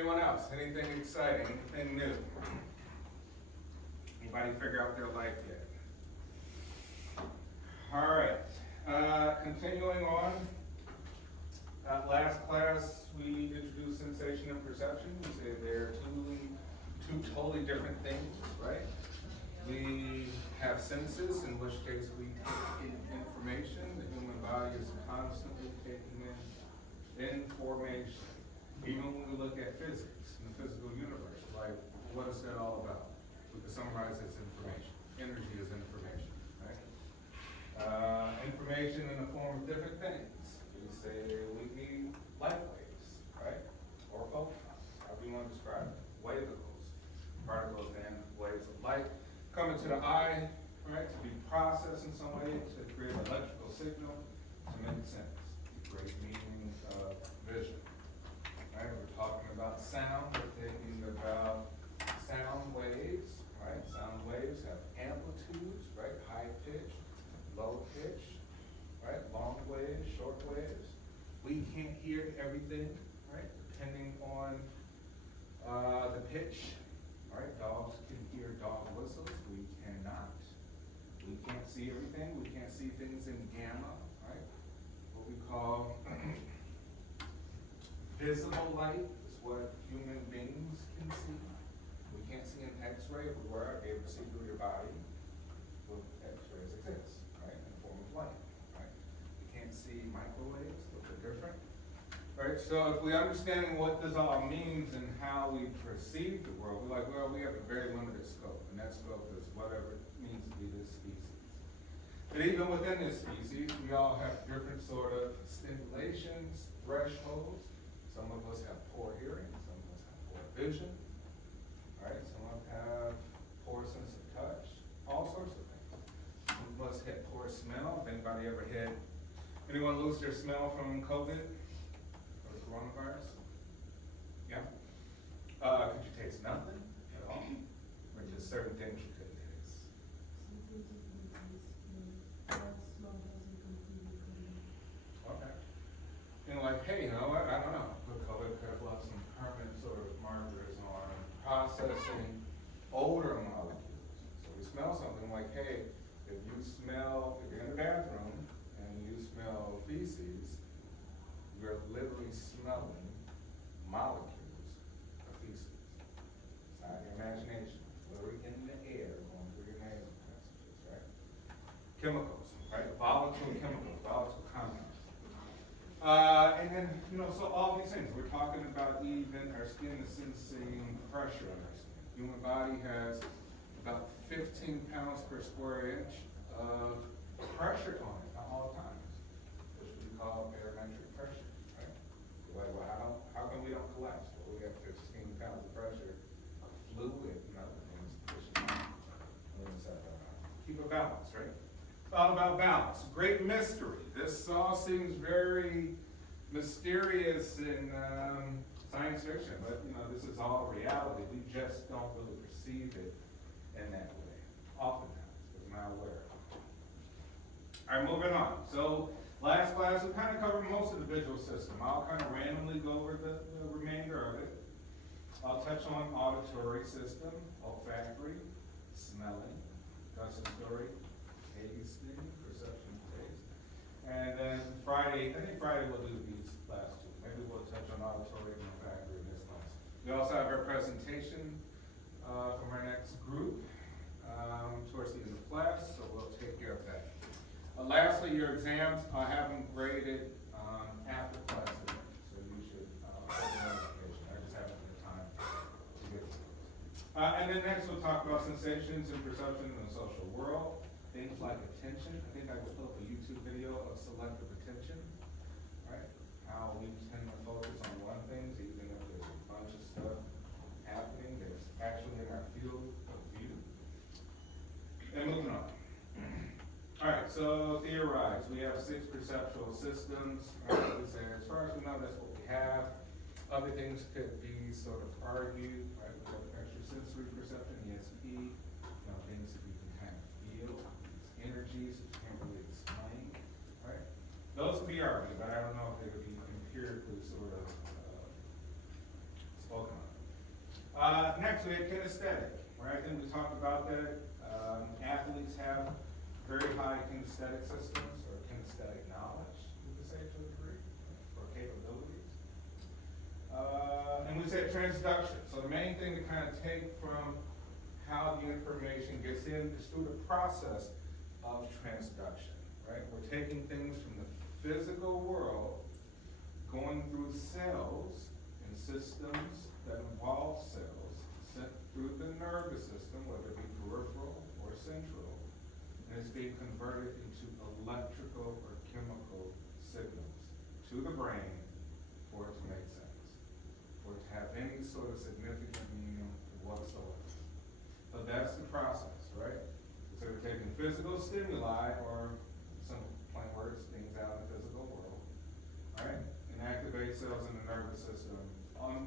Anyone else? Anything exciting? Anything new? Anybody figure out their life yet? All right. Continuing on. Last class we introduced sensation and perception. We say they're two totally different things, right? We have senses, in which case we take in information. The human body is constantly taking in information. Even when we look at physics and the physical universe, like what is that all about? We can summarize it as information. Energy is information, right? Information in the form of different things. We say we need light waves, right? Or photons, however you want to describe it. Wavicles, particles and waves of light coming to the eye, right? To be processed in some way to create an electrical signal to make sense, to create meaning of vision. Right? We're talking about sound, we're thinking about sound waves, right? Sound waves have amplitudes, right? High pitch, low pitch, right? Long waves, short waves. We can't hear everything, right? Depending on the pitch, right? Dogs can hear dog whistles, we cannot. We can't see everything, we can't see things in gamma, right? What we call visible light is what human beings can see. We can't see an X-ray. If we were able to see through your body, well, X-rays exist, right, in the form of light, right? We can't see microwaves, which are different, right? So if we understanding what this all means and how we perceive the world, we're like, well, we have a very limited scope, and that scope is whatever it means to be this species. But even within this species, we all have different sort of stimulations, thresholds. Some of us have poor hearing, some of us have poor vision, right? Some of us have poor sense of touch, all sorts of things. Some of us had poor smell. If anybody ever had anyone lose their smell from COVID or the coronavirus? Yeah? Could you taste nothing at all? Or just certain things you couldn't taste? Okay. You know, like, hey, you know what? I don't know. COVID could have left some permanent sort of markers on processing odor molecules. So we smell something like, hey, if you're in the bathroom and you smell feces, you're literally smelling molecules of feces. It's not your imagination. It's literally in the air going through your nasal passages, right? Chemicals, right? Volatile chemicals, volatile compounds. And then, you know, so all these things. We're talking about even our skin is sensing pressure on our skin. Human body has about 15 pounds per square inch of pressure on it at all times, which we call barometric pressure, right? You're like, well, how come we don't collapse? Well, we have 15 pounds of pressure of fluid and other things pushing on. Keep it balanced, right? It's all about balance. Great mystery. This all seems very mysterious in science fiction, but you know, this is all reality. We just don't really perceive it in that way, oftentimes, because we're not aware. All right, moving on. So last class, we kind of covered most of the visual system. I'll kind of randomly go over the remainder of it. I'll touch on auditory system, olfactory, smelling, gustatory, tasting, perception, taste. And then Friday, I think Friday we'll do these last two. Maybe we'll touch on auditory and olfactory in this class. We also have our presentation from our next group towards the end of class, so we'll take care of that. Lastly, your exams, I have them graded after class today, so you should get the notification. I just haven't had time to get to those. And then next we'll talk about sensations and perception in the social world. Things like attention. I think I will put up a YouTube video of selective attention, right? How we tend to focus on one thing, even if there's a bunch of stuff happening that's actually in our field of view. And moving on. All right, so theorize. We have 6 perceptual systems. Right? We say, as far as we know, that's what we have. Other things could be sort of argued, right? We have extrasensory perception, ESP, things that you can kind of feel, these energies that you can't really explain, right? Those could be argued, but I don't know if they would be empirically sort of spoken next we have kinesthetic, right? I think we talked about that. Athletes have very high kinesthetic systems, or kinesthetic knowledge, you could say to a degree, or capabilities. And we said transduction. So the main thing to kind of take from how the information gets in is through the process of transduction, right? We're taking things from the physical world, going through cells and systems that involve cells, sent through the nervous system, whether it be peripheral or central, and it's being converted into electrical or chemical signals to the brain for it to make sense, for it to have any sort of significant meaning whatsoever. So that's the process, right? So we're taking physical stimuli, or some plain words, things out in the physical world, right? And activate cells in the nervous system,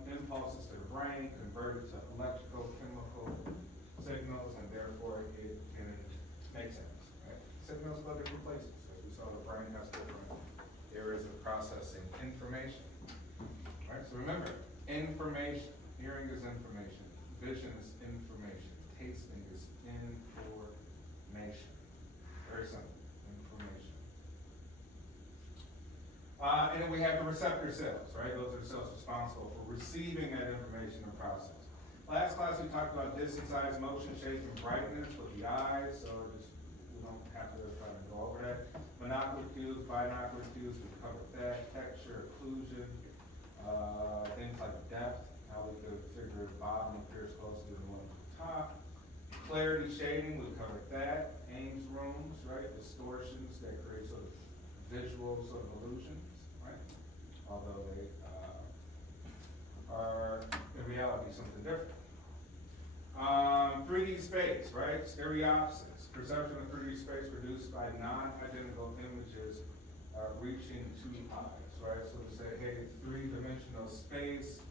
impulses to the brain, converted to electrical, chemical signals, and therefore it can make sense, right? Signals go different places. As we saw, the brain has different areas of processing information, right? So remember, information, hearing is information, vision is information, tasting is information. Very simple, information. And then we have the receptor cells, right? Those are the cells responsible for receiving that information and process. Last class we talked about distance, size, motion, shape, and brightness with the eyes, so we don't have to try to go over that. Monocular cues, binocular cues, we covered that. Texture, occlusion, things like depth, how we could figure the bottom appears closer to the one at the top. Clarity shading, we covered that. Ames rooms, right? Distortions that create sort of visual sort of illusions, right? Although they are in reality something different. 3D space, right? Stereopsis, perception of 3D space produced by non-identical images reaching two eyes, right? So we say, hey, three-dimensional space.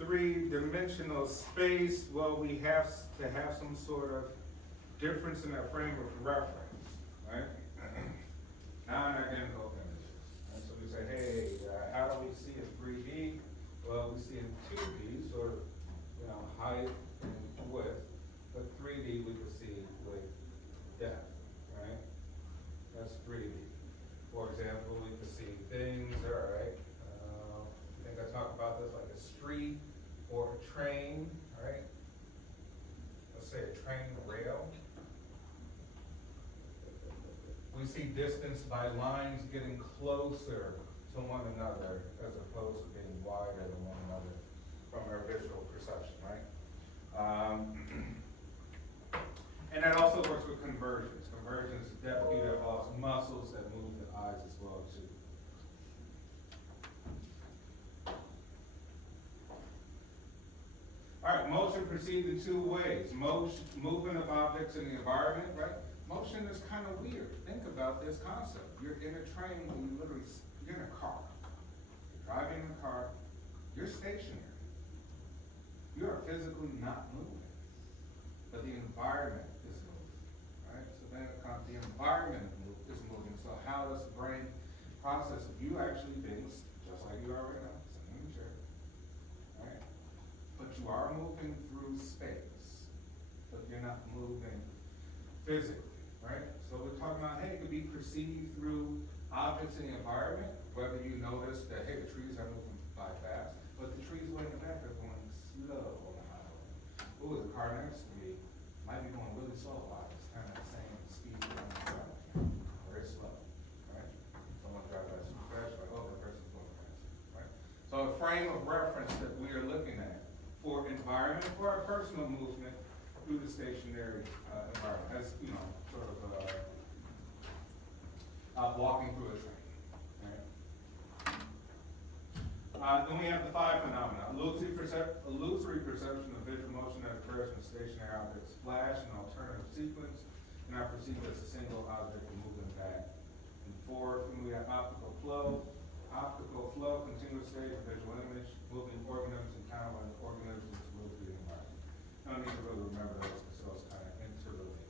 Three-dimensional space, well, we have to have some sort of difference in that frame of reference, right? Non-identical images. And so we say, hey, how do we see in 3D? Well, we see in 2D, sort of, height and width, but 3D we can see with depth, right? That's 3D. For example, we can see things, all right, I think I talked about this, like a street or a train, right? Let's say a train rail. We see distance by lines getting closer to one another as opposed to being wider than one another from our visual perception, right? And that also works with convergence. Convergence is depth view that involves muscles that move the eyes as well too. All right, motion proceeds in two ways. Movement of objects in the environment, right? Motion is kind of weird. Think about this concept. You're in a train, you're in a car. You're driving in a car, you're stationary. You are physically not moving, but the environment is moving, right? So then the environment is moving. So how does the brain process it? You actually things just like you are right now, sitting in the chair, right? But you are moving through space, but you're not moving physically, right? So we're talking about, hey, it could be perceived through objects in the environment, whether you notice that, hey, the trees are moving by fast, but the trees way in the back are going slow on the highway. Ooh, the car next to me might be going really slow, while it's kind of the same speed I'm driving, very slow, right? Someone drives that super fast, like, oh, the person's going fast, right? So a frame of reference that we are looking at for environment, for our personal movement through the stationary environment, as sort of walking through a train. Right? Then we have the 5 phenomena: illusory perception of visual motion that occurs when stationary objects flash in alternative sequence and are perceived as a single object moving back and forth. And we have optical flow. Optical flow, continuous state of visual image, moving organisms encountering organisms move through the environment. No need to really remember those because those kind of interrelate.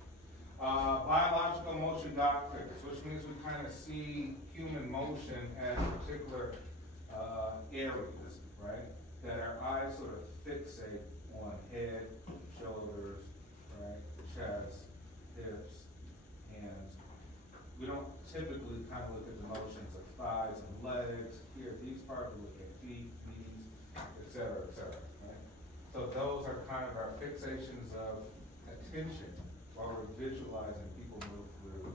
Biological motion dot figures, which means we kind of see human motion at particular areas, right? That our eyes sort of fixate on head, shoulders, right, chest, hips, hands. We don't typically kind of look at the motions of thighs and legs. Here, these parts, we look at feet, knees, et cetera, right? So those are kind of our fixations of attention while we're visualizing people move through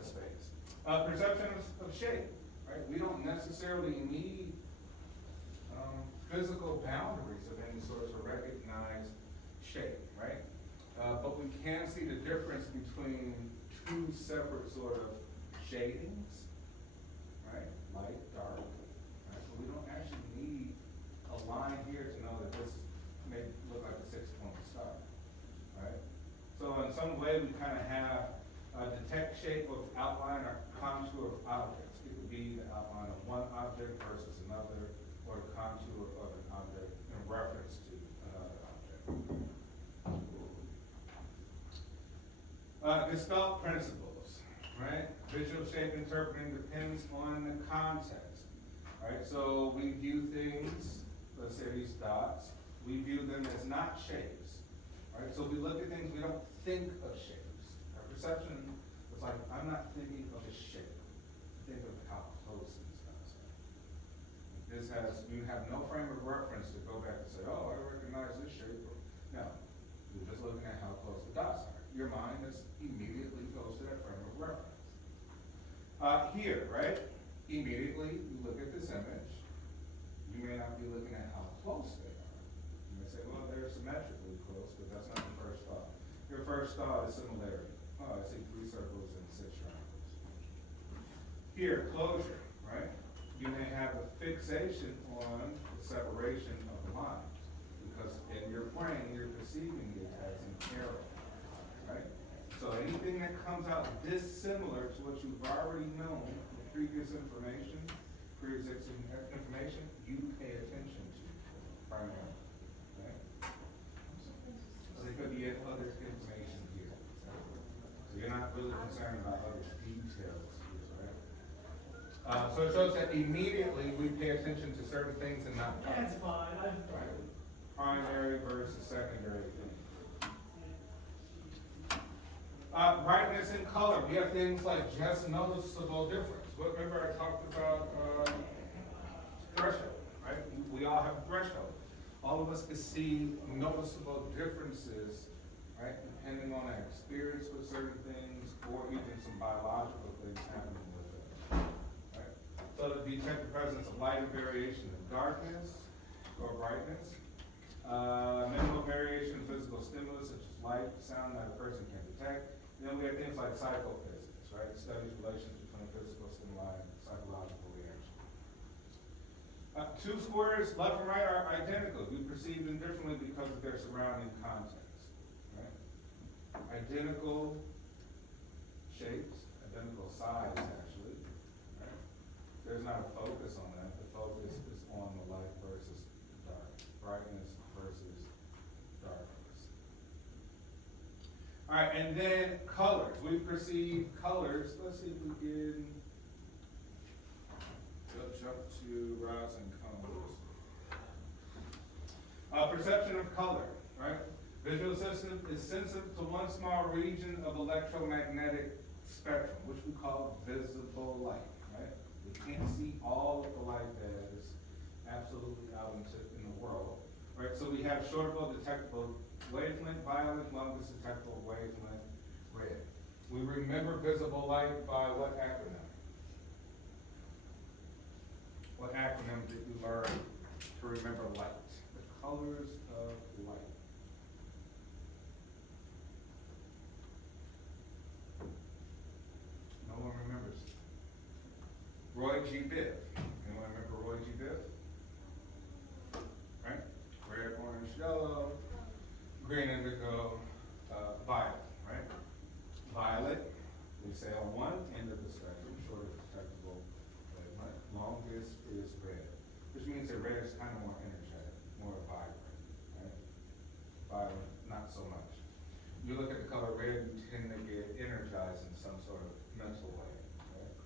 a space. Perception of shape, right? We don't necessarily need physical boundaries of any sort to recognize shape, right? But we can see the difference between two separate sort of shadings, right? Light, dark, right? So we don't actually need a line here to know that this may look like a 6-point star, right? So in some way, we kind of have detect shape of outline or contour of objects. It could be the outline of one object versus another, or the contour of an object in reference to another object. Gestalt principles, right? Visual shape interpreting depends on the context, right? So we view things, let's say these dots, we view them as not shapes, right? So we look at things, we don't think of shapes. Our perception is like, I'm not thinking of a shape. Think of how close these dots are. This has, you have no frame of reference to go back and say, oh, I recognize this shape. No, you're just looking at how close the dots are. Your mind is immediately goes to that frame of reference. Here, right? Immediately, you look at this image. You may not be looking at how close they are. You may say, well, they're symmetrically close, but that's not your first thought. Your first thought is similarity. Oh, I see 3 circles and 6 triangles. Here, closure, right? You may have a fixation on the separation of the lines, because in your brain, you're perceiving it as an arrow, right? So anything that comes out dissimilar to what you've already known, the previous information, pre-existing information, you pay attention to primarily, right? So there could be other information here. So you're not really concerned about other details here, right? So it shows that immediately we pay attention to certain things and not others. That's fine. Right? Primary versus secondary things. Brightness and color. We have things like just noticeable difference. Remember I talked about threshold, right? We all have a threshold. All of us can see noticeable differences, right? Depending on our experience with certain things or even some biological things happening with it, right? So to detect the presence of light and variation in darkness or brightness. Minimal variation in physical stimulus such as light, sound that a person can detect. And then we have things like psychophysics, right? It studies relations between physical stimuli and psychological reaction. 2 squares, left and right, are identical. We perceive them differently because of their surrounding context, right? Identical shapes, identical size, actually, right? There's not a focus on that. The focus is on the light versus dark, brightness versus darkness. All right, and then colors. We perceive colors. Let's see if we can jump to rods and cones. Perception of color, right? Visual system is sensitive to one small region of electromagnetic spectrum, which we call visible light, right? We can't see all of the light that is absolutely out in the world, right? So we have short-wave detectable wavelength, violet, longest detectable wavelength, red. We remember visible light by what acronym? What acronym did you learn to remember light? The colors of light. No one remembers. Roy G. Biv. Anyone remember Roy G. Biv? Right? Red, orange, yellow, green, indigo, violet, right? Violet, we say on one end of the spectrum, shortest detectable wavelength. Longest is red, which means that red is kind of more energetic, more vibrant, right? Violet, not so much. you look at the color red, you tend to get energized in some sort of mental way, right?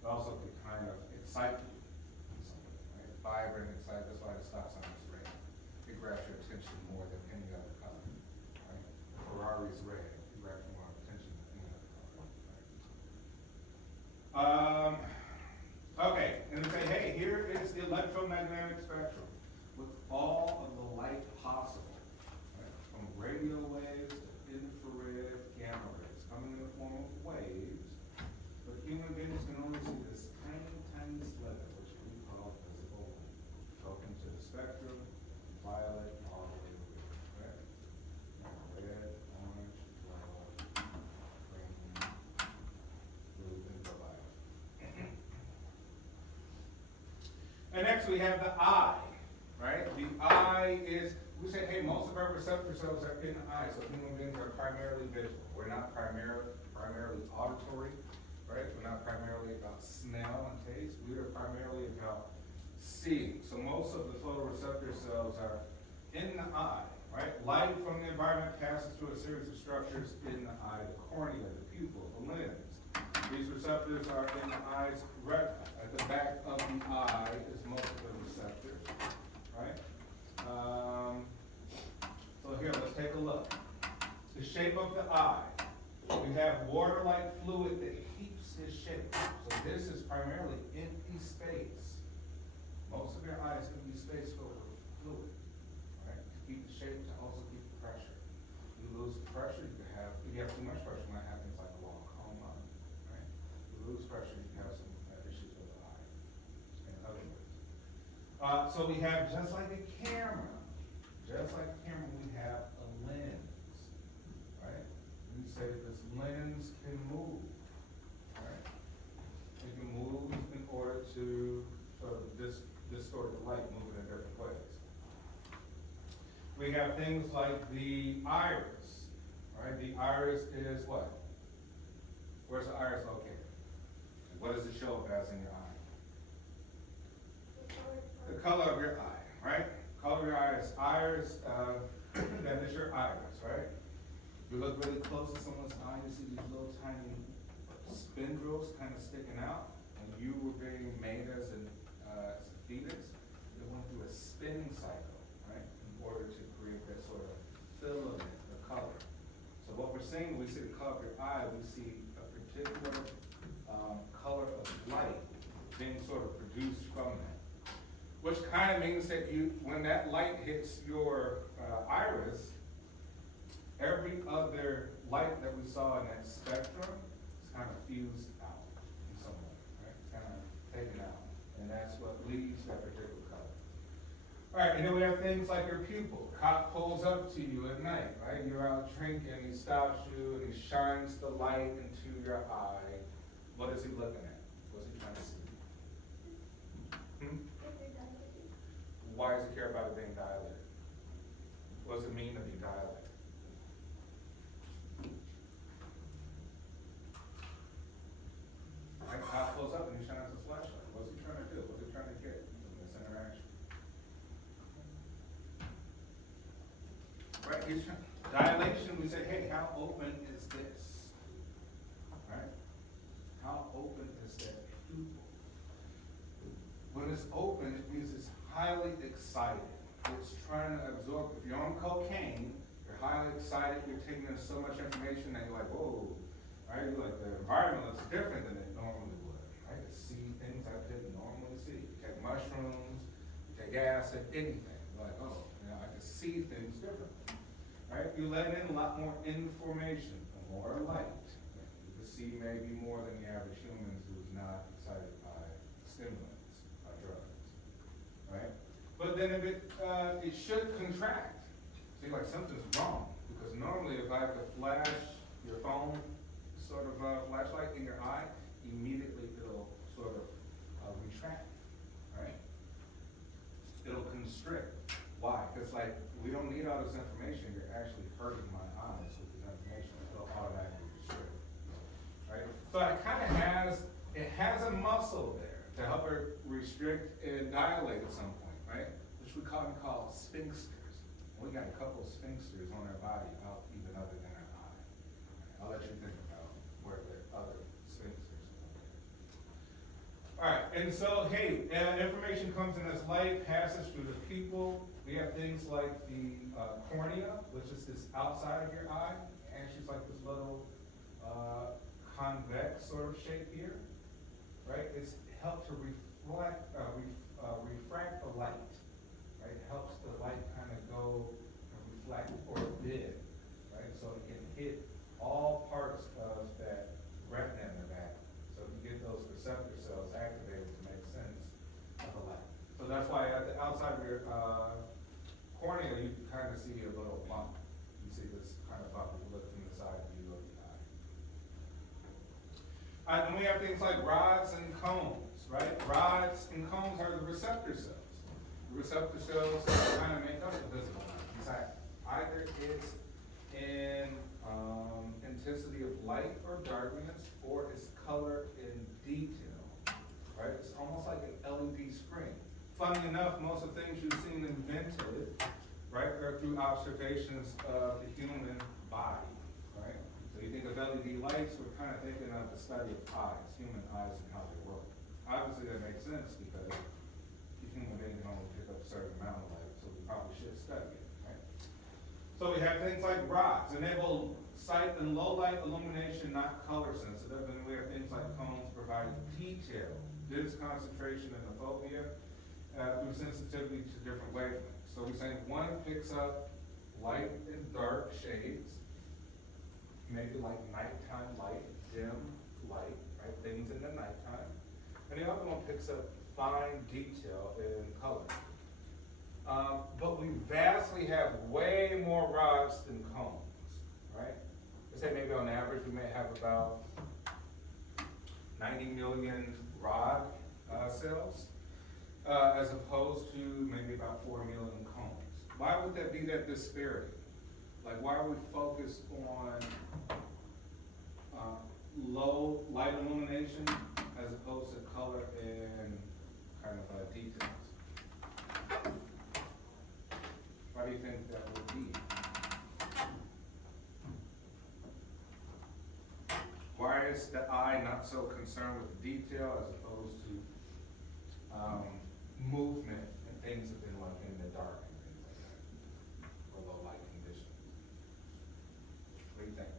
It also could kind of excite you in some way, right? Vibrant, excited, that's why the stop sign is red. It grabs your attention more than any other color, right? Ferrari's red, it grabs more attention than any other color, right? Okay, and we say, hey, here is the electromagnetic spectrum with all of the light possible, right? From radio waves to infrared gamma rays coming in the form of waves, but human beings can only see this tiny, tiny sliver, which we call visible light. Welcome to the spectrum, violet, all the way to red, right? Red, orange, yellow, green, blue, and violet. And next we have the eye, right? The eye is, we say, hey, most of our receptor cells are in the eye, so human beings are primarily visual. We're not primarily auditory, right? We're not primarily about smell and taste. We are primarily about seeing. So most of the photoreceptor cells are in the eye, right? Light from the environment passes through a series of structures in the eye, the cornea, the pupil, the lens. These receptors are in the eye's retina. At the back of the eye is most of the receptors, right? So here, let's take a look. The shape of the eye. We have water-like fluid that keeps its shape. So this is primarily empty space. Most of your eye is empty space filled with fluid, right? To keep the shape, to also keep the pressure. You lose pressure, if you have too much pressure, you might have things like glaucoma, right? You lose pressure, you can have some issues with the eye, in other words. So we have, just like a camera, we have a lens, right? We say that this lens can move, right? It can move in order to sort of distort the light, move it in different ways. We have things like the iris, right? The iris is what? Where's the iris located? What does it show up as in your eye? The color of your eye, right? Color of your iris. Iris, that is your iris, right? If you look really close at someone's eye, you see these little tiny spindles kind of sticking out. When you were being made as a fetus, it went through a spinning cycle, right? In order to create that sort of filament, the color. So what we're saying when we see the color of your eye, we see a particular color of light being sort of produced from that. Which kind of means that when that light hits your iris, every other light that we saw in that spectrum is kind of fused out in some way, right? It's kind of taken out. And that's what leaves that particular color. All right, and then we have things like your pupil. Cop pulls up to you at night, right? You're out drinking, he stops you, and he shines the light into your eye. What is he looking at? What's he trying to see? Why does he care about it being dilated? What does it mean to be dilated? Right? Cop pulls up and he shines his flashlight. What's he trying to do? What's he trying to get from this interaction? Right? Dilation, we say, hey, how open is this? Right? How open is that pupil? When it's open, it means it's highly excited. It's trying to absorb. If you're on cocaine, you're highly excited, you're taking in so much information that you're like, whoa, right? You're like, the environment looks different than it normally would, right? To see things I couldn't normally see. You take mushrooms, you take acid, anything. You're like, oh, I can see things differently, right? You let in a lot more information, more light. You can see maybe more than the average human who's not excited by stimulants, by drugs, right? But then if it should contract. See, like something's wrong, because normally if I could flash your phone sort of flashlight in your eye, immediately it'll sort of retract, right? It'll constrict. Why? Because like, we don't need all this information, you're actually hurting my eyes with this information, it'll automatically constrict, right? So it has a muscle there to help it restrict and dilate at some point, right? Which we call sphincters. We got a couple of sphincters on our body, out even other than our eye. I'll let you think about where the other sphincters are. All right, and so, hey, information comes in this light, passes through the pupil. We have things like the cornea, which is this outside of your eye, and she's like this little convex sort of shape here, right? It's helped to refract the light, right? It helps the light kind of go and reflect or bend, right? So it can hit all parts of that retina in the back. So you get those receptor cells activated to make sense of the light. So that's why at the outside of your cornea, you can kind of see a little bump. You see this kind of bump if you look from the side view of the eye. And we have things like rods and cones, right? Rods and cones are the receptor cells. The receptor cells kind of make up the visible light. In fact, either it's in intensity of light or darkness, or it's color in detail, right? It's almost like an LED screen. Funny enough, most of the things you've seen invented, right, are through observations of the human body, right? So you think of LED lights, we're kind of thinking of the study of eyes, human eyes and how they work. Obviously that makes sense because the human being can only pick up a certain amount of light, so we probably should study it, right? So we have things like rods, enable sight and low light illumination, not color sensitive, and we have things like cones providing detail, dense concentration in the fovea, through sensitivity to different wavelengths. So we're saying one picks up light and dark shades, maybe like nighttime light, dim light, right, things in the nighttime. And the other one picks up fine detail in color. But we vastly have way more rods than cones, right? Let's say maybe on average we may have about 90 million rod cells, as opposed to maybe about 4 million cones. Why would that be that disparity? Like, why are we focused on low light illumination as opposed to color and kind of details? Why do you think that would be? Why is the eye not so concerned with detail as opposed to movement and things that are like in the dark and things like that, or low light conditions? What do you think?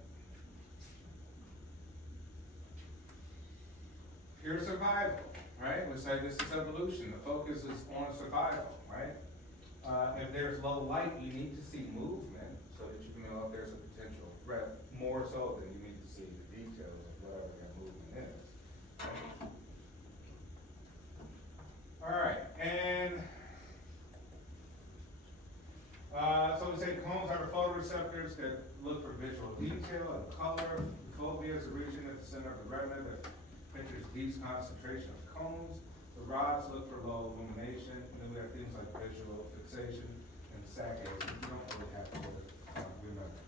Pure survival, right? We say this is evolution. The focus is on survival, right? If there's low light, you need to see movement so that you can know if there's a potential threat, more so than you need to see the details of whatever that movement is. All right, and so we say cones are photoreceptors that look for visual detail and color. The fovea is a region at the center of the retina that pictures deep concentration of cones. The rods look for low illumination, and then we have things like visual fixation and saccades, which you don't really have to remember.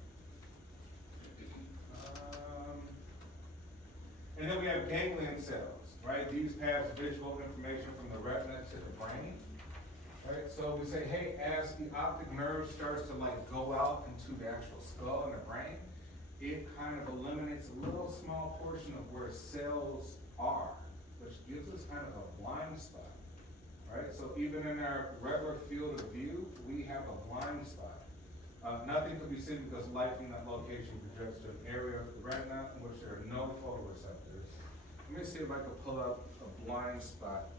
And then we have ganglion cells, right? These pass visual information from the retina to the brain, right? So we say, hey, as the optic nerve starts to like go out into the actual skull and the brain, it kind of eliminates a little small portion of where cells are, which gives us kind of a blind spot, right? So even in our regular field of view, we have a blind spot. Nothing can be seen because light from that location projects to an area of the retina in which there are no photoreceptors. Let me see if I can pull up a blind spot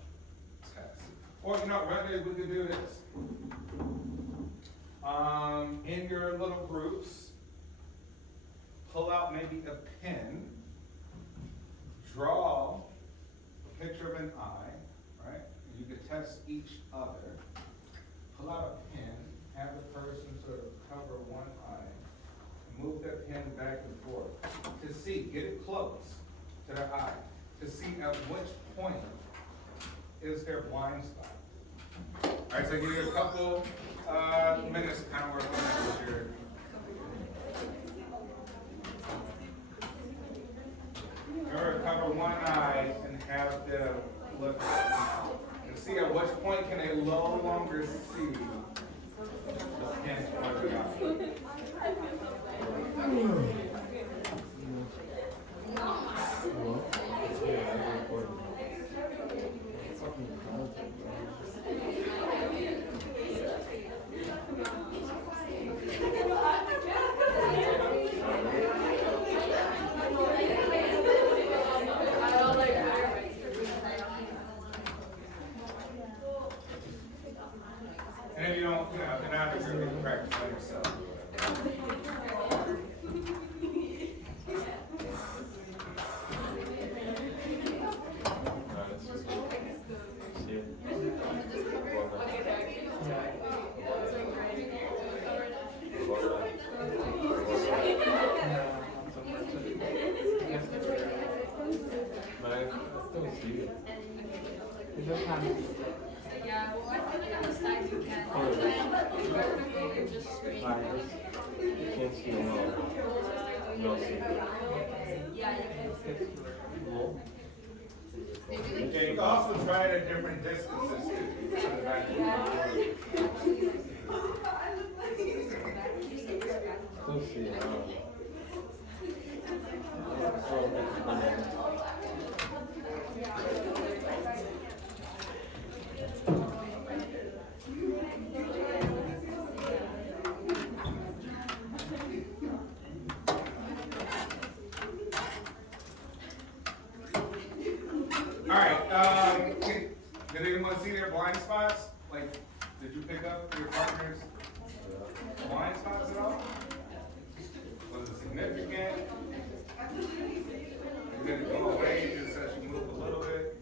test. Or, you know, rather we could do this. In your little groups, pull out maybe a pen, draw a picture of an eye, right? And you could test each other. Pull out a pen, have the person sort of cover one eye, and move that pen back and forth to see, get it close to their eye, to see at which point is their blind spot. All right, so give you a couple minutes to kind of work on that with your. Remember, cover one eye and have them look and see at which point can they no longer see Can't point it out. And if you don't, you know, if you're not agree, you can practice on yourself. Yeah, well, I feel like on the sides you can. You're just straight. You can't see them all. You'll see. Yeah, you can. Okay, you can also try it at different distances too. To the back of the room. Still see it. Alright, did anyone see their blind spots? Like, did you pick up your partner's blind spots at all? Was it significant? Did it go away just as you move a little bit?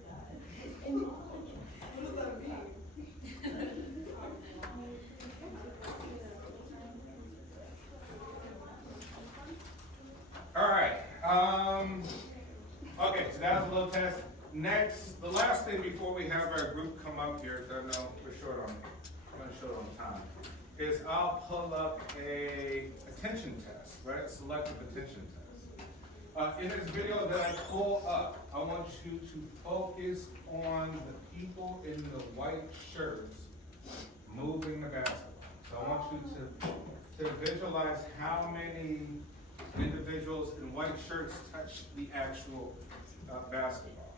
Alright, okay, so that was a little test. Next, the last thing before we have our group come up here, because I know we're short on, I'm gonna short on time, is I'll pull up a attention test, right? Selective attention test. In this video that I pull up, I want you to focus on the people in the white shirts moving the basketball. So I want you to visualize how many individuals in white shirts touch the actual basketball.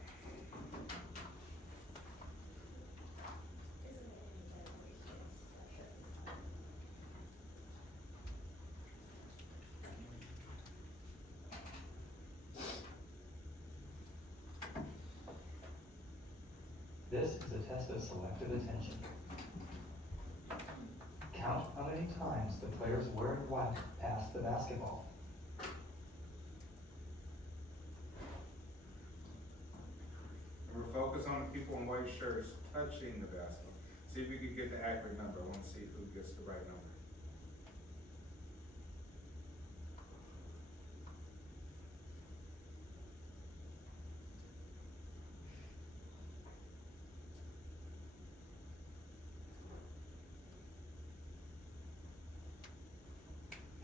This is a test of selective attention. Count how many times the players wearing white pass the basketball. Remember, focus on the people in white shirts touching the basketball. See if you can get the accurate number. I want to see who gets the right number.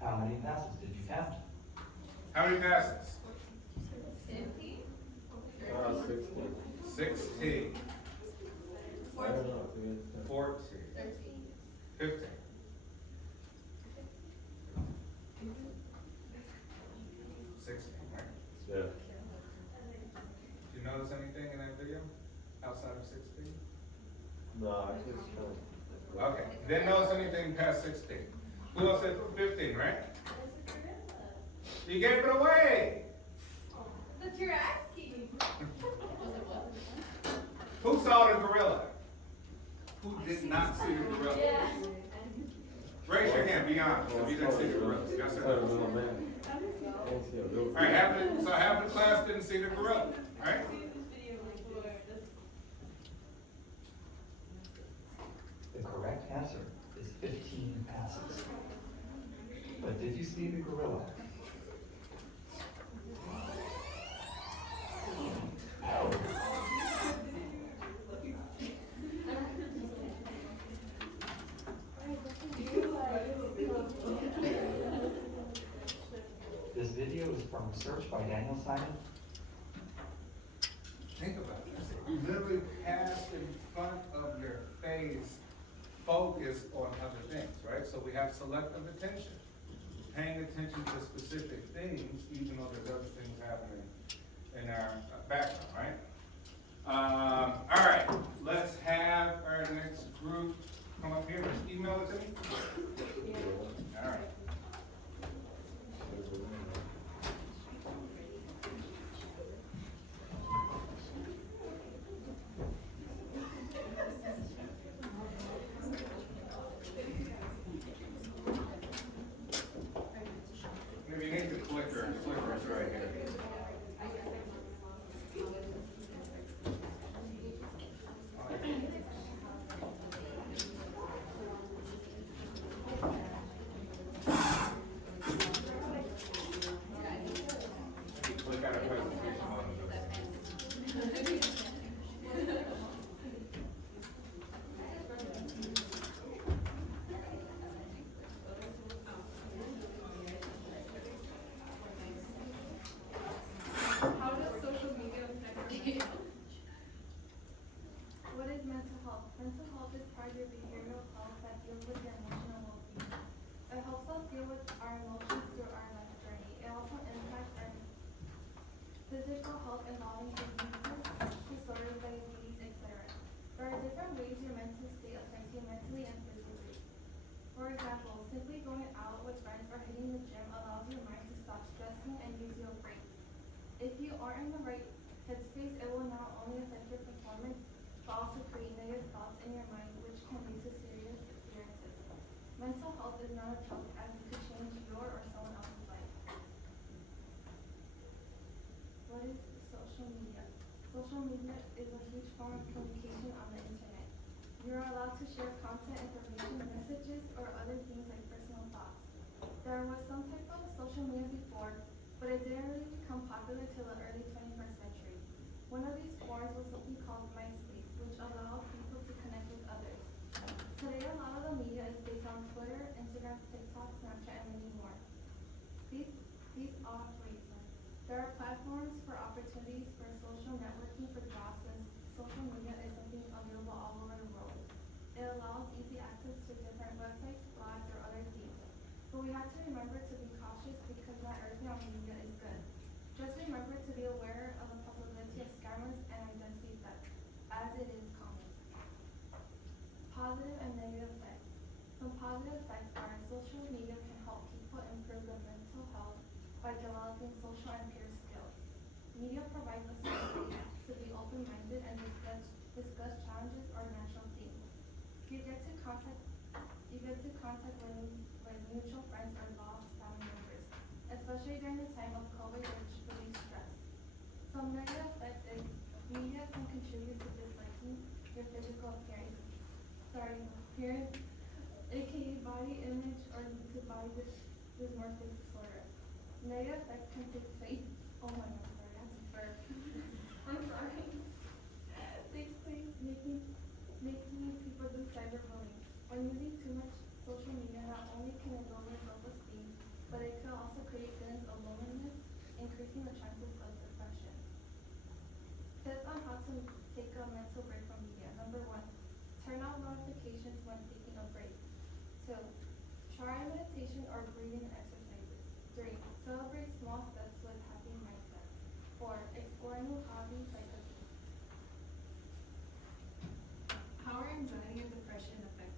How many passes did you count? How many passes? 50? 16. 16, I don't know. I think it's 14, 15. Right? Yeah. Did you notice anything in that video outside of 16? No, I just Okay, didn't notice anything past 16. Who else said 15, right? You gave it away! But you're asking. Who saw the gorilla? Who did not see the gorilla? Yeah. Raise your hand, be honest, if you didn't see the gorilla. Yes or no? little man. Can't see a little. Alright, so half the class didn't see the gorilla, right? The correct answer is 15 passes. But did you see the gorilla? This video is from research by Daniel Simon. Think about this. You literally passed in front of your face focus on other things, right? So we have selective attention, paying attention to specific things, even though there's other things happening in our background, right? All right, let's have our next group come up here, just email it to me. All right. Maybe you need the clicker, the clicker's right here. Click out a presentation on this. How does social media affect you? What is mental health? Mental health is part of your behavioral health that deals with your emotional well-being. It helps us deal with our emotions through our life journey. It also impacts our physical health involving diseases, disorders, diabetes, etc. There are different ways your mental state affects you mentally and physically. For example, simply going out with friends or hitting the gym allows your mind to stop stressing and gives you a break. If you aren't in the right headspace, it will not only affect your performance, but also create negative thoughts in your mind, which can lead to serious experiences. Mental health is not a joke, as it could change your or someone else's life. What is social media? Social media is a huge form of communication on the internet. You are allowed to share content, information, messages, or other things like personal thoughts. There was some type of social media before, but it didn't really become popular till the early 21st century. One of these forms was something called MySpace, which allowed people to connect with others. Today, a lot of the media is based on Twitter, Instagram, TikTok, Snapchat, and many more. There are platforms for opportunities for social networking for jobs, and social media is something available all over the world. It allows easy access to different websites, blogs, or other things. But we have to remember to be cautious because not everything on media is good. Just remember to be aware of the possibility of scammers and identity theft, as it is common. Positive and negative effects. Some positive effects are social media can help people improve their mental health by developing social and peer skills. Media provides a safe space to be open-minded and discuss challenges or natural themes. You get to contact with mutual friends or lost family members, especially during the time of COVID, which relieves stress. Some negative effects is media can contribute to disliking your physical appearance, aka body image, or to body dysmorphic disorder. Negative effects can take place. Oh my god, sorry, I have to burp. I'm sorry. Takes place making people do cyberbullying. When using too much social media, not only can it lower self-esteem, but it can also create feelings of loneliness, increasing the chances of depression. Tips on how to take a mental break from media. Number 1, turn off notifications when taking a break. 2, try meditation or breathing exercises. 3, celebrate small steps with happy mindset. 4, explore new hobbies like cooking. How are anxiety and depression affected?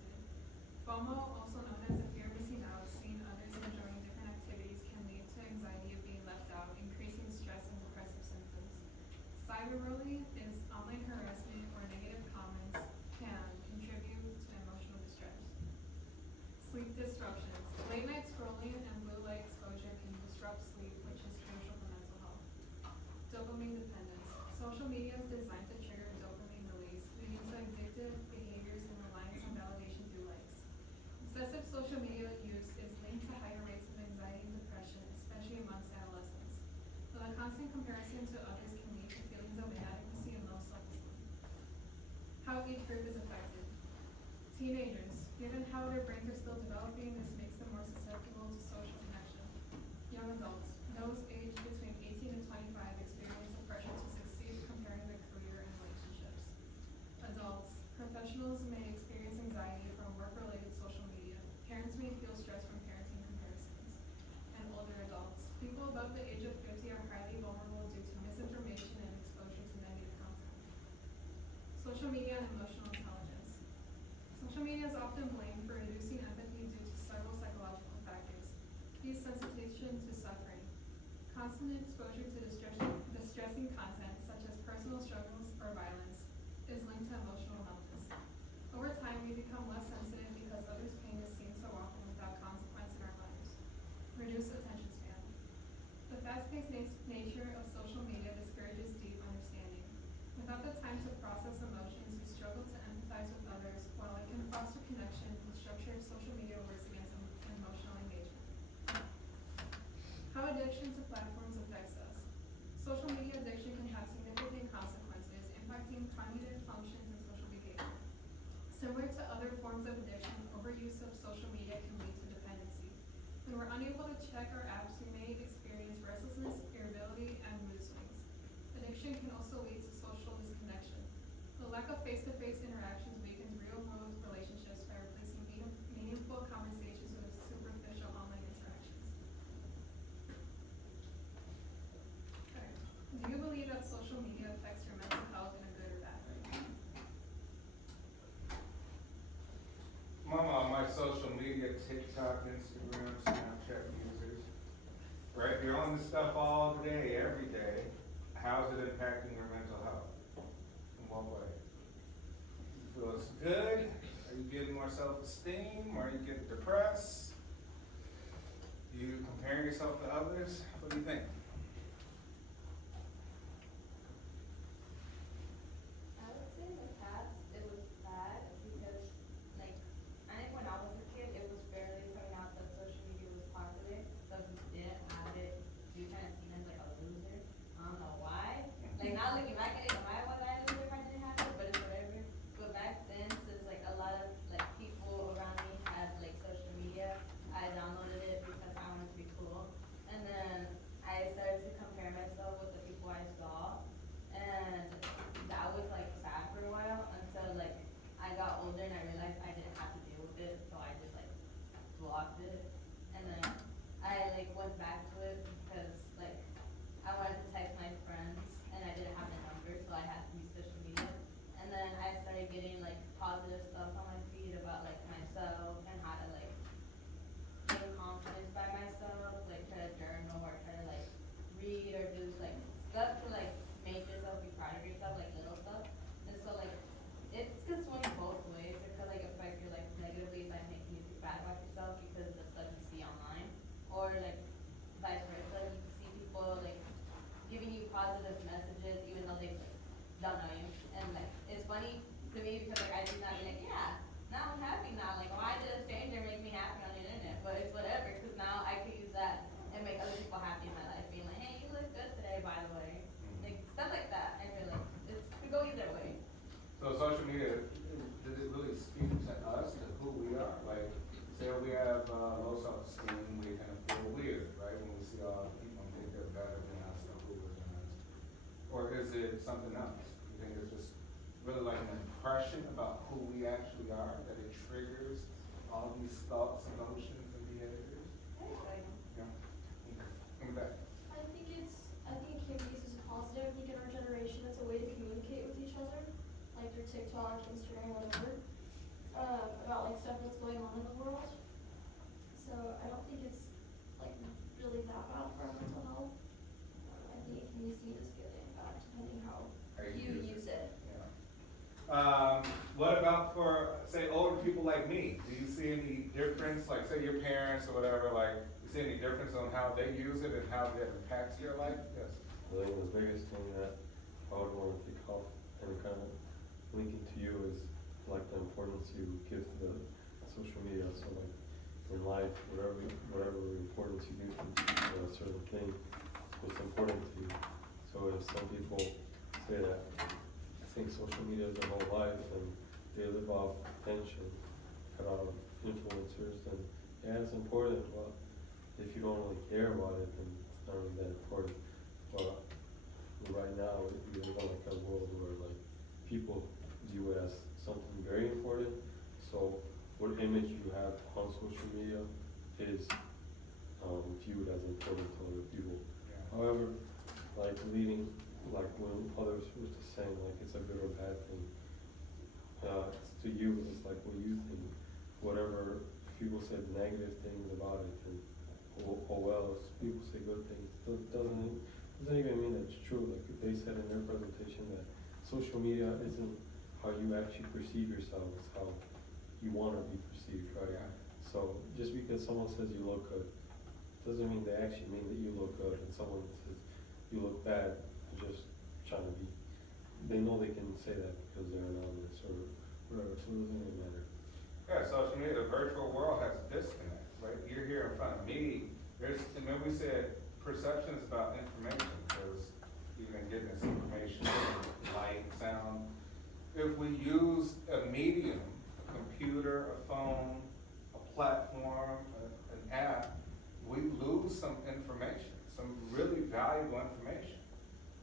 FOMO, also known as a fear of missing out, seeing others enjoying different activities, can lead to anxiety of being left out, increasing stress and depressive symptoms. Cyberbullying is online harassment or negative comments can contribute to emotional distress. Sleep disruptions. Late night scrolling and blue light exposure can disrupt sleep, which is crucial for mental health. Dopamine dependence. Social media is designed to trigger dopamine release, leading to addictive behaviors and reliance on validation through likes. Excessive social media use is linked to higher rates of anxiety and depression, especially amongst adolescents. While a constant comparison to others can lead to feelings of inadequacy and low self-esteem. How each group is affected. Teenagers. Given how their brains are still developing, this makes them more susceptible to social connection. Young adults. Those aged between 18 and 25 experience the pressure to succeed comparing their career and relationships. Adults. Professionals may experience anxiety from work Social media and emotional intelligence. Social media is often blamed for reducing empathy due to several psychological factors. Desensitization to suffering. Constant exposure to distressing content, such as personal struggles or violence, is linked to emotional numbness. Over time, we become less sensitive because others' pain is seen so often without consequence in our lives. Reduced attention span. The fast-paced nature of social media discourages deep understanding. Without the time to process emotions, we struggle to empathize with others. While it can foster connection, the structure of social media works against emotional engagement. How addiction to platforms affects us. Social media addiction can have significant consequences, impacting cognitive functions and social behavior. Similar to other forms of addiction, overuse of social media can lead to dependency. When we're unable to check our apps, we may experience restlessness, irritability, and mood swings. Addiction can also lead to social disconnection. The lack of face-to-face interactions weakens real-world relationships by replacing meaningful conversations with superficial online interactions. Okay. Do you believe that social media affects your mental health in a good or bad way? My social media, TikTok, Instagram, Snapchat users, right? You're on this stuff all day, every day. How's it impacting your mental health? In what way? You feel it's good? Are you getting more self-esteem? Are you getting depressed? You comparing yourself to others? What do you think? I would say in the past it was bad because, like, I think when I was a kid, it was barely coming out that social media was popular. So if you didn't have it, you kind of seen as like a loser. I don't know why. Like now looking back at it, why was I a loser if I didn't have it? But it's whatever. But back then, since like a lot of like people around me had like social media, I downloaded it because I wanted to be cool. And then I started to compare myself with the people I saw. And that was like sad for a while until like I got older and I realized I didn't have to deal with it, so I just like blocked it. And then I like went back to it because like I wanted to text my friends and I didn't have the number, so I had to use social media. And then I started getting like positive stuff on my feed about like myself and how to like gain confidence by myself, like try to journal or try to like read or do like stuff to like make yourself be proud of yourself, like little stuff. And so like it's just swing both ways. It could like affect your life negatively by making you feel bad about yourself because of the stuff you see online, or like vice versa. You can see people like giving you positive messages even though they like don't know you. And like it's funny to me because like I do not be like, yeah, now I'm happy now. Like why did a stranger make me happy on the internet? But it's whatever because now I could use that and make other people happy in my life, being like, hey, you look good today, by the way. Like stuff like that. I feel like it could go either way. So social media, does it really speak to us, to who we are? Like, say we have low self-esteem, we kind of feel weird, right? When we see all the people and think they're better than us or cooler than us. Or is it something else? You think it's just really like an impression about who we actually are, that it triggers all these thoughts, emotions, and behaviors? Yeah. Come back. I think it can be used as a positive. I think in our generation, it's a way to communicate with each other, like through TikTok, Instagram, whatever, about like stuff that's going on in the world. So I don't think it's like really that bad for our mental health. I think it can be seen as good and bad depending how you use it. Yeah. What about for, say, older people like me? Do you see any difference, like say your parents or whatever, like, you see any difference on how they use it and how that impacts your life? Yes. I think the biggest thing that I would want to take off and kind of linking to you is like the importance you give to the social media. So like in life, whatever importance you give to a certain thing, it's important to you. So if some people say that I think social media is their whole life and they live off attention, kind of influencers, then yeah, it's important. But if you don't really care about it, then it's not really that important. But right now, we live in like a world where like people view it as something very important. So what image you have on social media is viewed as important to other people. Yeah. However, like leading, like when others were just saying like it's a good or bad thing, it's to you, it's like what you think, whatever people said negative things about it, and oh well, if people say good things, doesn't even mean that it's true. Like they said in their presentation that social media isn't how you actually perceive yourself, it's how you wanna be perceived, right? Yeah. So just because someone says you look good, doesn't mean they actually mean that you look good, and someone says you look bad, they're just trying to be, they know they can say that because they're anonymous or whatever, so it doesn't really matter. Yeah, social media, the virtual world has a disconnect, right? You're here in front of me, remember we said perceptions about information, because you've been getting this information, light, sound. If we use a medium, a computer, a phone, a platform, an app, we lose some information, some really valuable information.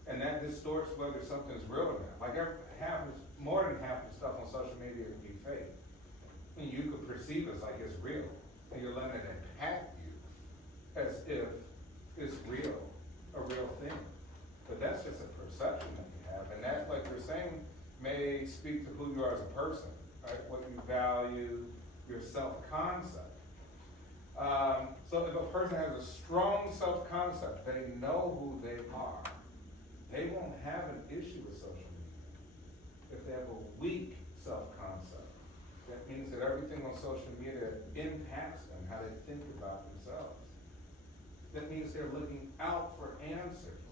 And that distorts whether something's real or not. Like more than half the stuff on social media can be fake. And you could perceive it like it's real, and you're letting it impact you as if it's real, a real thing. But that's just a perception that you have, and that, like you're saying, may speak to who you are as a person, right? What you value, your self-concept. So if a person has a strong self-concept, they know who they are, they won't have an issue with social media. If they have a weak self-concept, that means that everything on social media impacts them, how they think about themselves. That means they're looking out for answers,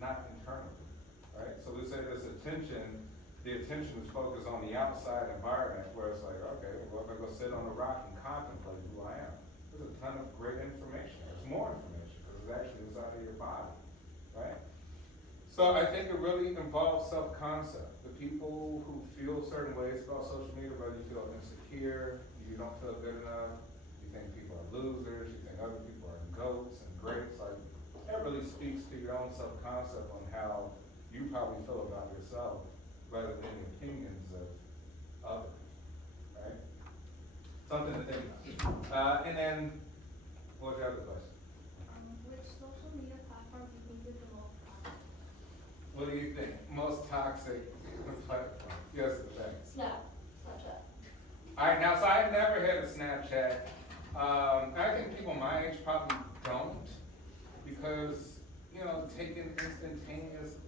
not internally, right? So we say this attention, the attention is focused on the outside environment, where it's like, okay, well, I'm gonna go sit on a rock and contemplate who I am. There's a ton of great information. There's more information, because it's actually inside of your body, right? So I think it really involves self-concept. The people who feel certain ways about social media, whether you feel insecure, you don't feel good enough, you think people are losers, you think other people are goats and greats, like, that really speaks to your own self-concept on how you probably feel about yourself, rather than the opinions of others, right? Something to think about. And then, what was the other question? Which social media platform do you think is the most toxic? What do you think? Most toxic platform? Yes, thanks. Snapchat. Alright, now, so I've never had a Snapchat. I think people my age probably don't, because, taking instantaneous,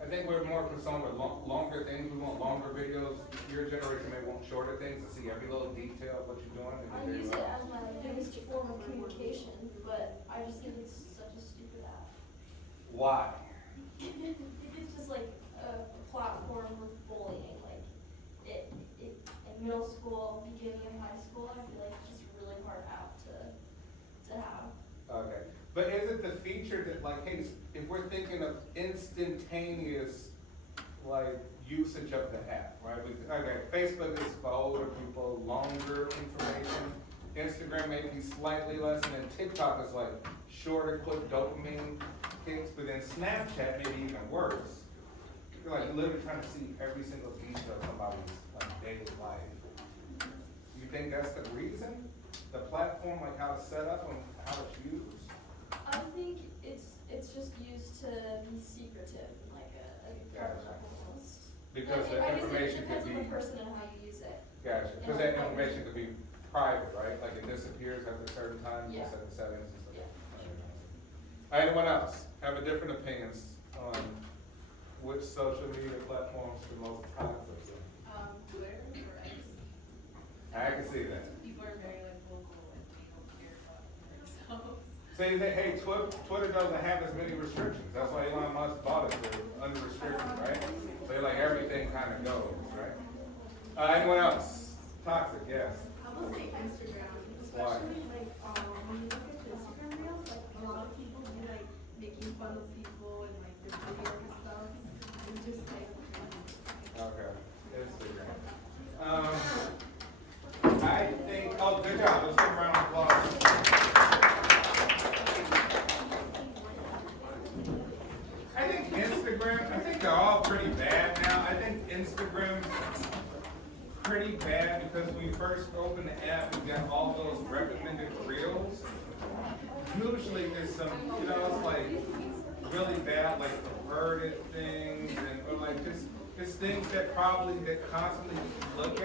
I think we're more concerned with longer things. We want longer videos. Your generation may want shorter things to see every little detail of what you're doing. I use it as my biggest form of communication, but I just think it's such a stupid app. Why? It's just like a platform for bullying, like, in middle school, beginning of high school, I feel like it's just a really hard app to have. Okay, but is it the feature that, like, hey, if we're thinking of instantaneous, like, usage of the app, right? Okay, Facebook is for older people, longer information. Instagram may be slightly less, and then TikTok is like shorter, quick dopamine kicks, but then Snapchat may be even worse. You're like literally trying to see every single detail of somebody's like daily life. You think that's the reason? The platform, like how it's set up and how it's used? I think it's just used to be secretive, like a Gotcha. almost. Because I the guess information it could depends be, on the person and how you use it. gotcha, because that information could be private, right? Like it disappears after a certain time, you Yeah. set the settings and stuff. Yeah. Anyone else have a different opinions on which social media platforms are the most toxic? Twitter or X. I can see that. People are very like vocal and they don't care about themselves. So you think, hey, Twitter doesn't have as many restrictions. That's why Elon Musk bought it, they're unrestricted, right? So you're like everything kind of goes, right? Anyone else? Toxic, yes. I would say Instagram, Why? especially like, when you look at the Instagram reels, like, a lot of people be like making fun of people and like their videos and stuff, and just like, Okay, Instagram. I think, oh, good job, let's give a round of applause. I think Instagram, I think they're all pretty bad now. I think Instagram's pretty bad because when we first opened the app, we got all those recommended reels. Usually there's some, it's like really bad, like perverted things, and or like just It's things that probably, that constantly look